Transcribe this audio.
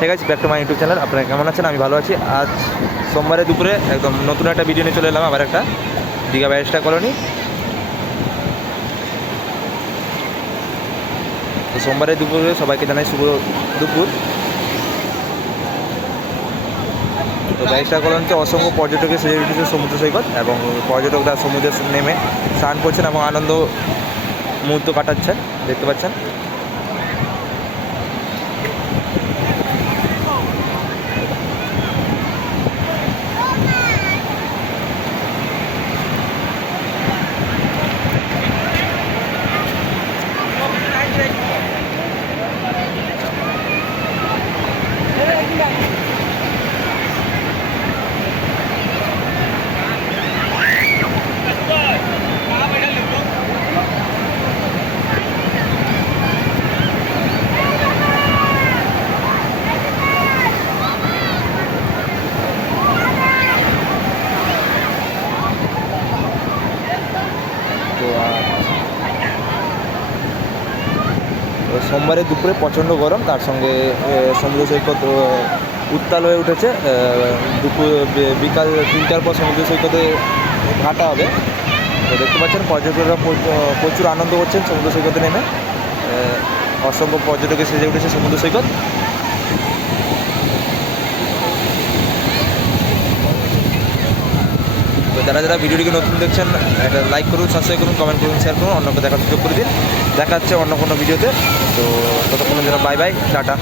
ঠিক আছে back to my YouTube channel আপনারা কেমন আছেন? আমি ভালো আছি। আজ সোমবারে দুপুরে একদম নতুন একটা ভিডিও নিয়ে চলে এলাম আবার একটা দীঘা ব্যারিস্টা কলোনি তো সোমবারে দুপুরে সবাইকে জানাই শুভ দুপুর। তো ব্যারিস্টা কলোনিতে অসংখ্য পর্যটকের সেজে উঠেছে সমুদ্র সৈকত এবং পর্যটকরা সমুদ্রে নেমে স্নান করছেন এবং আনন্দ মুহূর্ত কাটাচ্ছেন। দেখতে পাচ্ছেন? তো আর তো সোমবারে দুপুরে প্রচণ্ড গরম, তার সঙ্গে সমুদ্র সৈকত উত্তাল হয়ে উঠেছে। দুপুর বিকাল তিনটার পর সমুদ্র সৈকতে ঘাটা হবে। তো দেখতে পাচ্ছেন, পর্যটকরা প্রচ- প্রচুর আনন্দ করছেন সমুদ্র সৈকতে নেমে। অসংখ্য পর্যটকে সেজে উঠেছে সমুদ্র সৈকত। তো যারা যারা ভিডিওটিকে নতুন দেখছেন, একটা লাইক করুন সাবস্ক্রাইব করুন কমেন্ট করুন শেয়ার করুন, অন্যকে দেখার সুযোগ করে দিন। দেখা হচ্ছে অন্য কোনো ভিডিওতে। তো ততক্ষণের জন্য বাই বাই টাটা।